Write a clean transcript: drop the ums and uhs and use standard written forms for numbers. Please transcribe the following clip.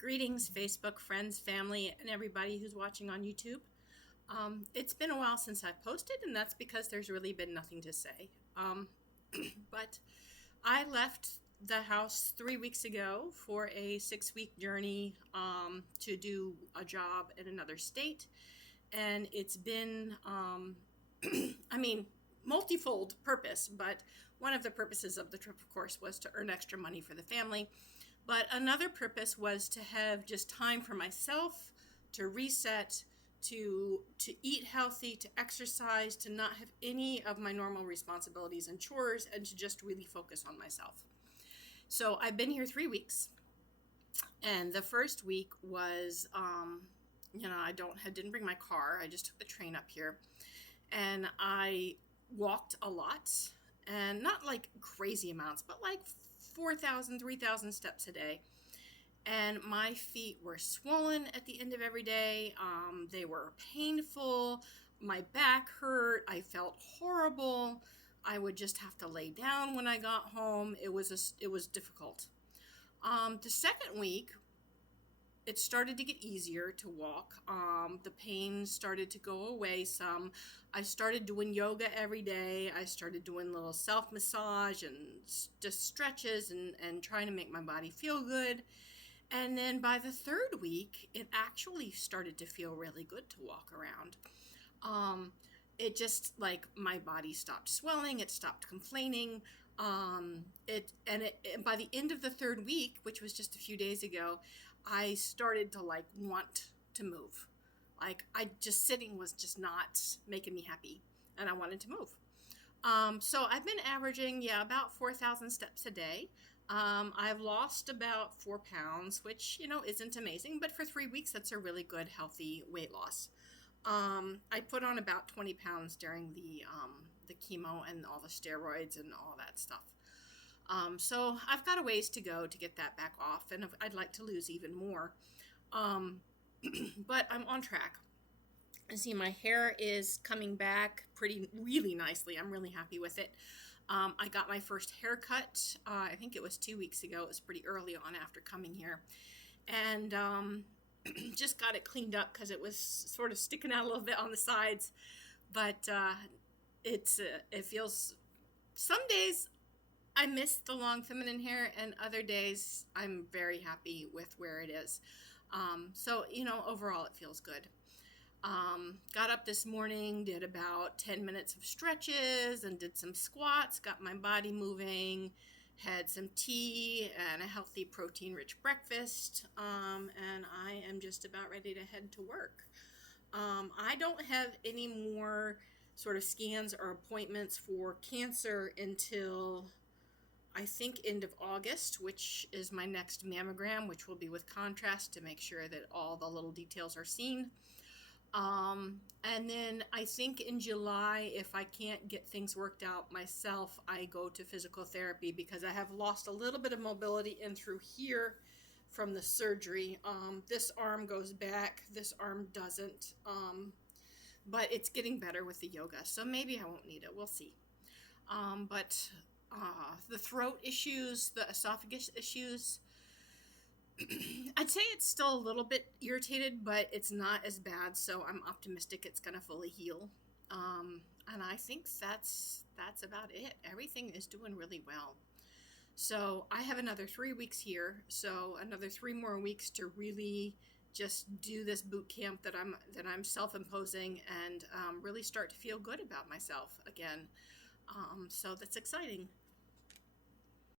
Greetings, Facebook friends, family, and everybody who's watching on YouTube. It's been a while since I've posted, and that's because there's really been nothing to say. But I left the house 3 weeks ago for a 6-week journey to do a job in another state. And it's been, multifold purpose, but one of the purposes of the trip, of course, was to earn extra money for the family. But another purpose was to have just time for myself, to reset, to eat healthy, to exercise, to not have any of my normal responsibilities and chores, and to just really focus on myself. So I've been here 3 weeks, and the first week was, I didn't bring my car. I just took the train up here, and I walked a lot, and not like crazy amounts, but like 4,000, 3,000 steps a day. And my feet were swollen at the end of every day. They were painful. My back hurt. I felt horrible. I would just have to lay down when I got home. It was difficult. The second week, it started to get easier to walk. The pain started to go away some. I started doing yoga every day. I started doing little self-massage and just stretches and trying to make my body feel good. And then by the third week, it actually started to feel really good to walk around. It just, like, my body stopped swelling. It stopped complaining. By the end of the third week, which was just a few days ago, I started to want to move. Just sitting was just not making me happy, and I wanted to move. So I've been averaging, about 4,000 steps a day. I've lost about 4 pounds, which, isn't amazing, but for 3 weeks, that's a really good, healthy weight loss. I put on about 20 pounds during the chemo and all the steroids and all that stuff. So I've got a ways to go to get that back off, and I'd like to lose even more. But I'm on track. You see, my hair is coming back really nicely. I'm really happy with it. I got my first haircut, I think it was 2 weeks ago. It was pretty early on after coming here. And just got it cleaned up because it was sort of sticking out a little bit on the sides. But it feels, some days I miss the long feminine hair, and other days I'm very happy with where it is. So, overall it feels good. Got up this morning, did about 10 minutes of stretches and did some squats, got my body moving, had some tea and a healthy protein-rich breakfast, and I am just about ready to head to work. I don't have any more sort of scans or appointments for cancer until I think end of August, which is my next mammogram, which will be with contrast to make sure that all the little details are seen. And then I think in July, if I can't get things worked out myself, I go to physical therapy because I have lost a little bit of mobility in through here from the surgery. This arm goes back, this arm doesn't, but it's getting better with the yoga, so maybe I won't need it. We'll see. But the throat issues, the esophagus issues, I'd say it's still a little bit irritated, but it's not as bad, so I'm optimistic it's going to fully heal. And I think that's about it. Everything is doing really well. So I have another 3 weeks here, so another 3 more weeks to really just do this boot camp that I'm self-imposing and really start to feel good about myself again. So that's exciting.